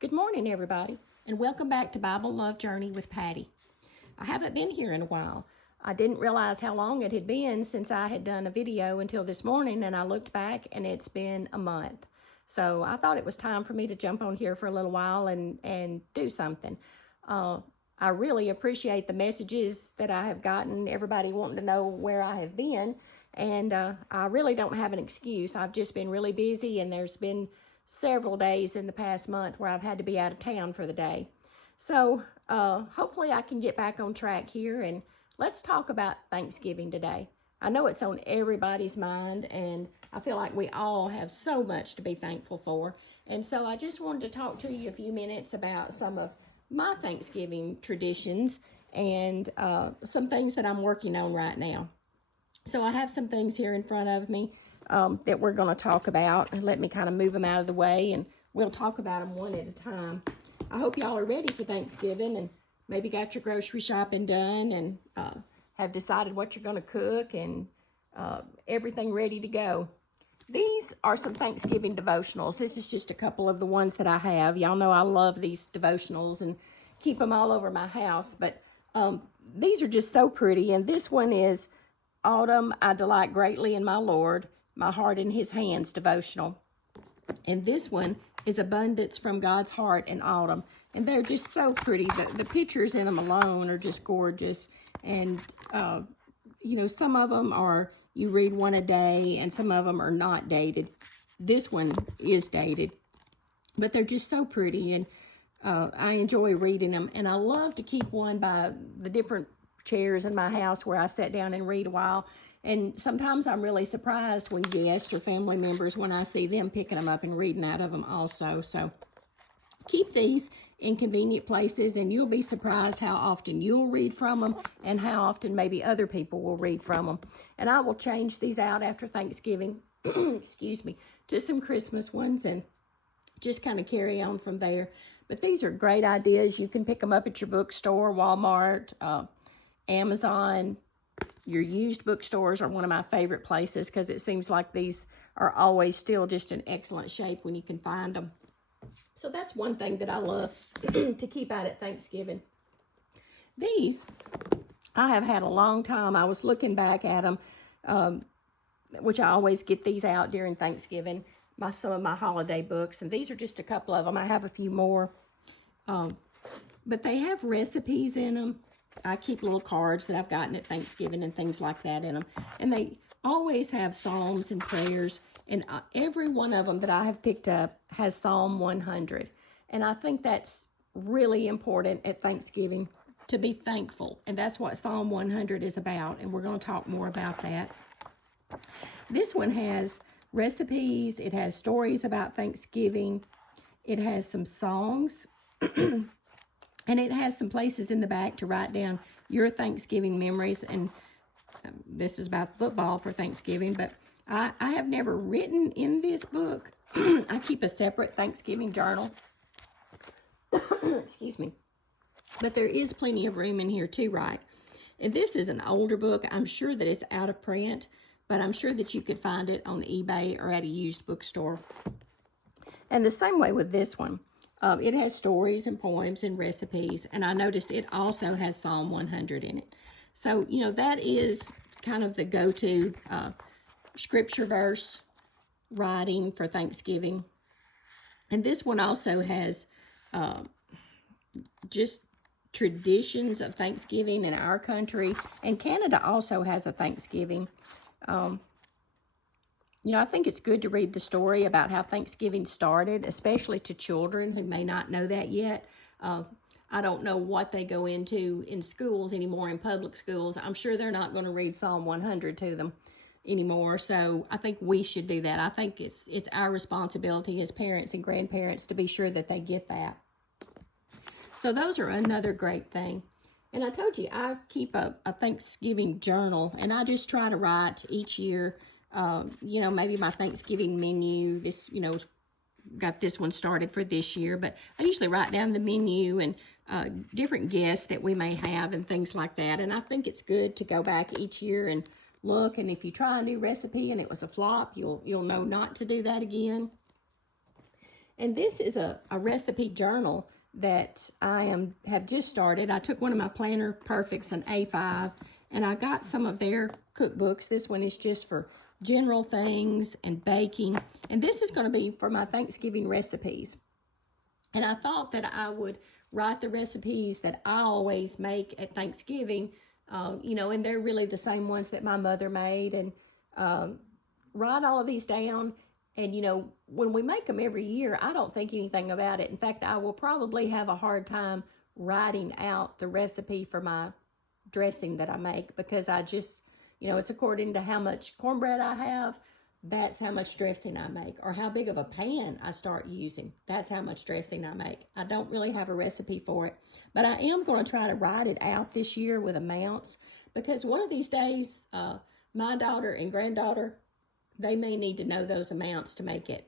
Good morning, everybody, and welcome back to Bible Love Journey with Patty. I haven't been here in a while. I didn't realize how long it had been since I had done a video until this morning, and I looked back and it's been a month. So I thought it was time for me to jump on here for a little while and do something. I really appreciate the messages that I have gotten, everybody wanting to know where I have been, and I really don't have an excuse. I've just been really busy, and there's been several days in the past month where I've had to be out of town for the day. So hopefully I can get back on track here, and let's talk about Thanksgiving today. I know it's on everybody's mind, and I feel like we all have so much to be thankful for. And so I just wanted to talk to you a few minutes about some of my Thanksgiving traditions and some things that I'm working on right now. So I have some things here in front of me that we're going to talk about. Let me kind of move them out of the way, and we'll talk about them one at a time. I hope y'all are ready for Thanksgiving and maybe got your grocery shopping done and have decided what you're going to cook and everything ready to go. These are some Thanksgiving devotionals. This is just a couple of the ones that I have. Y'all know I love these devotionals and keep them all over my house, but these are just so pretty. And this one is Autumn, I Delight Greatly in My Lord, My Heart in His Hands devotional. And this one is Abundance from God's Heart in Autumn. And they're just so pretty. The pictures in them alone are just gorgeous. And, some of them are, you read one a day, and some of them are not dated. This one is dated. But they're just so pretty, and I enjoy reading them. And I love to keep one by the different chairs in my house where I sit down and read a while. And sometimes I'm really surprised when guests or family members, when I see them picking them up and reading out of them also. So keep these in convenient places, and you'll be surprised how often you'll read from them and how often maybe other people will read from them. And I will change these out after Thanksgiving, excuse me, to some Christmas ones and just kind of carry on from there. But these are great ideas. You can pick them up at your bookstore, Walmart, Amazon. Your used bookstores are one of my favorite places because it seems like these are always still just in excellent shape when you can find them. So that's one thing that I love to keep out at Thanksgiving. These, I have had a long time. I was looking back at them, which I always get these out during Thanksgiving, some of my holiday books. And these are just a couple of them. I have a few more. But they have recipes in them. I keep little cards that I've gotten at Thanksgiving and things like that in them. And they always have psalms and prayers. And every one of them that I have picked up has Psalm 100. And I think that's really important at Thanksgiving, to be thankful. And that's what Psalm 100 is about. And we're going to talk more about that. This one has recipes. It has stories about Thanksgiving. It has some songs. And it has some places in the back to write down your Thanksgiving memories. And this is about football for Thanksgiving, but I have never written in this book. I keep a separate Thanksgiving journal. Excuse me. But there is plenty of room in here to write. And this is an older book. I'm sure that it's out of print, but I'm sure that you could find it on eBay or at a used bookstore. And the same way with this one. It has stories and poems and recipes, and I noticed it also has Psalm 100 in it. So, that is kind of the go-to scripture verse writing for Thanksgiving. And this one also has just traditions of Thanksgiving in our country, and Canada also has a Thanksgiving. I think it's good to read the story about how Thanksgiving started, especially to children who may not know that yet. I don't know what they go into in schools anymore, in public schools. I'm sure they're not going to read Psalm 100 to them anymore. So I think we should do that. I think it's our responsibility as parents and grandparents to be sure that they get that. So those are another great thing. And I told you, I keep a Thanksgiving journal, and I just try to write each year, maybe my Thanksgiving menu. This, got this one started for this year, but I usually write down the menu and different guests that we may have and things like that. And I think it's good to go back each year and look, and if you try a new recipe and it was a flop, you'll know not to do that again. And this is a recipe journal that have just started. I took one of my Planner Perfects, an A5, and I got some of their cookbooks. This one is just for general things and baking. And this is going to be for my Thanksgiving recipes. And I thought that I would write the recipes that I always make at Thanksgiving, and they're really the same ones that my mother made, and write all of these down. And, when we make them every year, I don't think anything about it. In fact, I will probably have a hard time writing out the recipe for my dressing that I make, because I just, it's according to how much cornbread I have. That's how much dressing I make. Or how big of a pan I start using. That's how much dressing I make. I don't really have a recipe for it. But I am going to try to write it out this year with amounts, because one of these days, my daughter and granddaughter, they may need to know those amounts to make it.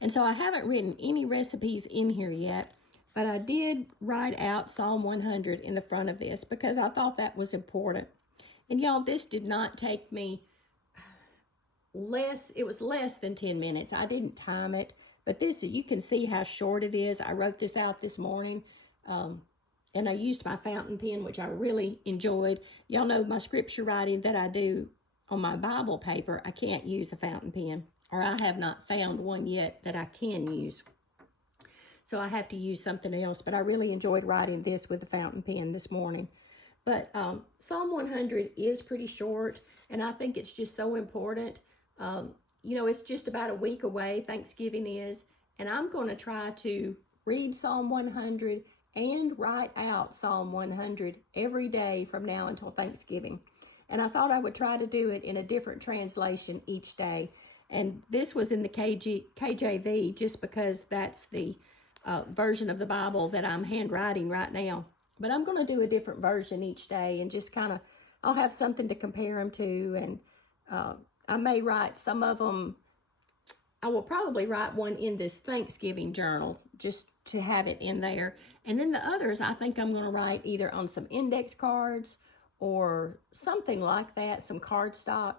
And so I haven't written any recipes in here yet, but I did write out Psalm 100 in the front of this because I thought that was important. And y'all, this did not take me it was less than 10 minutes. I didn't time it, but you can see how short it is. I wrote this out this morning, and I used my fountain pen, which I really enjoyed. Y'all know my scripture writing that I do on my Bible paper, I can't use a fountain pen, or I have not found one yet that I can use. So I have to use something else, but I really enjoyed writing this with a fountain pen this morning. But Psalm 100 is pretty short, and I think it's just so important. It's just about a week away, Thanksgiving is, and I'm going to try to read Psalm 100 and write out Psalm 100 every day from now until Thanksgiving. And I thought I would try to do it in a different translation each day. And this was in the KJV, just because that's the version of the Bible that I'm handwriting right now. But I'm going to do a different version each day, and just kind of, I'll have something to compare them to. And I may write some of them. I will probably write one in this Thanksgiving journal just to have it in there. And then the others, I think I'm going to write either on some index cards or something like that, some cardstock.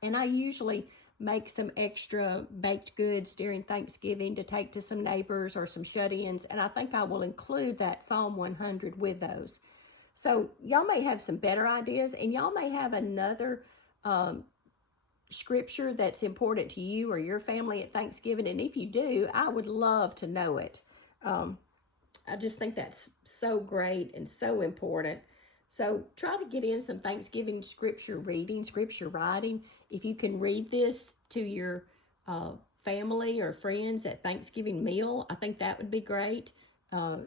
And I usually make some extra baked goods during Thanksgiving to take to some neighbors or some shut-ins, and I think I will include that Psalm 100 with those. So y'all may have some better ideas, and y'all may have another scripture that's important to you or your family at Thanksgiving, and if you do, I would love to know it. I just think that's so great and so important. So try to get in some Thanksgiving scripture reading, scripture writing. If you can read this to your family or friends at Thanksgiving meal, I think that would be great.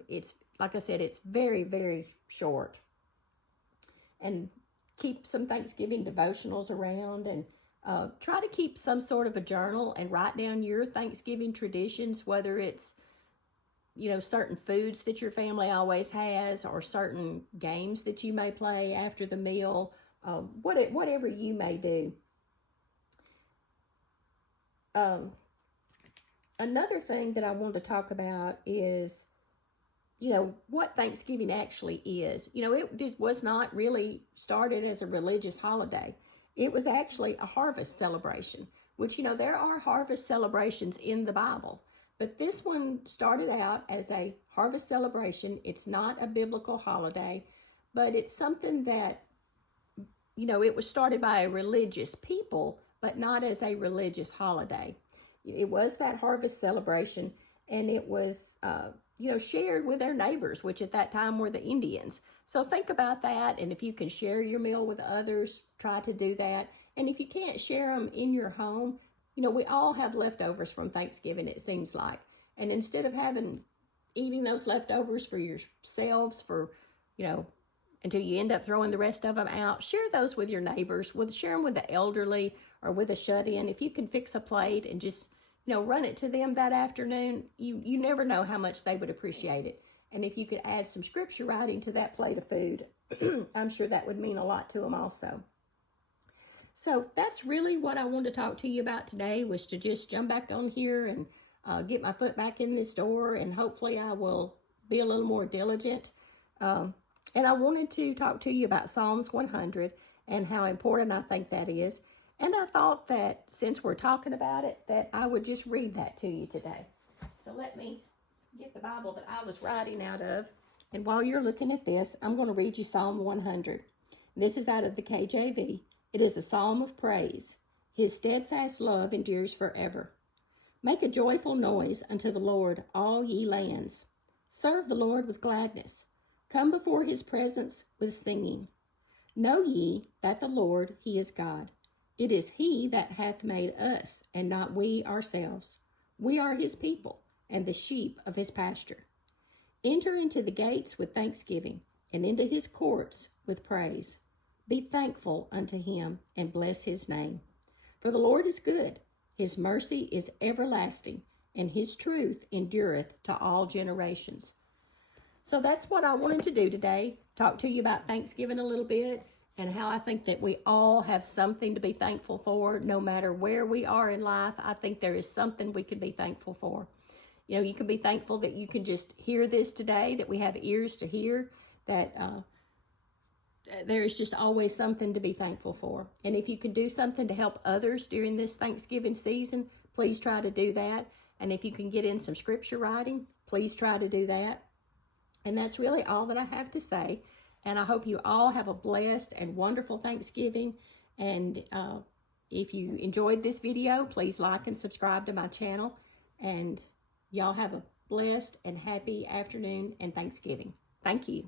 It's, like I said, it's very, very short. And keep some Thanksgiving devotionals around, and try to keep some sort of a journal and write down your Thanksgiving traditions, whether it's certain foods that your family always has, or certain games that you may play after the meal, whatever you may do. Another thing that I want to talk about is, what Thanksgiving actually is. It just was not really started as a religious holiday. It was actually a harvest celebration, which, there are harvest celebrations in the Bible. But this one started out as a harvest celebration. It's not a biblical holiday, but it's something that, it was started by a religious people, but not as a religious holiday. It was that harvest celebration, and it was, shared with their neighbors, which at that time were the Indians. So think about that, and if you can share your meal with others, try to do that. And if you can't share them in your home, we all have leftovers from Thanksgiving, it seems like. And instead of eating those leftovers for yourselves until you end up throwing the rest of them out, share those with your neighbors, share them with the elderly or with a shut-in. If you can fix a plate and just, run it to them that afternoon, you never know how much they would appreciate it. And if you could add some scripture writing to that plate of food, I'm sure that would mean a lot to them also. So that's really what I wanted to talk to you about today, was to just jump back on here and get my foot back in this door, and hopefully I will be a little more diligent. And I wanted to talk to you about Psalms 100 and how important I think that is. And I thought that since we're talking about it, that I would just read that to you today. So let me get the Bible that I was writing out of. And while you're looking at this, I'm going to read you Psalm 100. This is out of the KJV. It is a psalm of praise. His steadfast love endures forever. Make a joyful noise unto the Lord, all ye lands. Serve the Lord with gladness. Come before his presence with singing. Know ye that the Lord, he is God. It is he that hath made us, and not we ourselves. We are his people, and the sheep of his pasture. Enter into the gates with thanksgiving, and into his courts with praise. Be thankful unto him, and bless his name. For the Lord is good, his mercy is everlasting, and his truth endureth to all generations. So that's what I wanted to do today, talk to you about Thanksgiving a little bit, and how I think that we all have something to be thankful for, no matter where we are in life. I think there is something we can be thankful for. You know, you can be thankful that you can just hear this today, that we have ears to hear, that there is just always something to be thankful for. And if you can do something to help others during this Thanksgiving season, please try to do that. And if you can get in some scripture writing, please try to do that. And that's really all that I have to say. And I hope you all have a blessed and wonderful Thanksgiving. And if you enjoyed this video, please like and subscribe to my channel. And y'all have a blessed and happy afternoon and Thanksgiving. Thank you.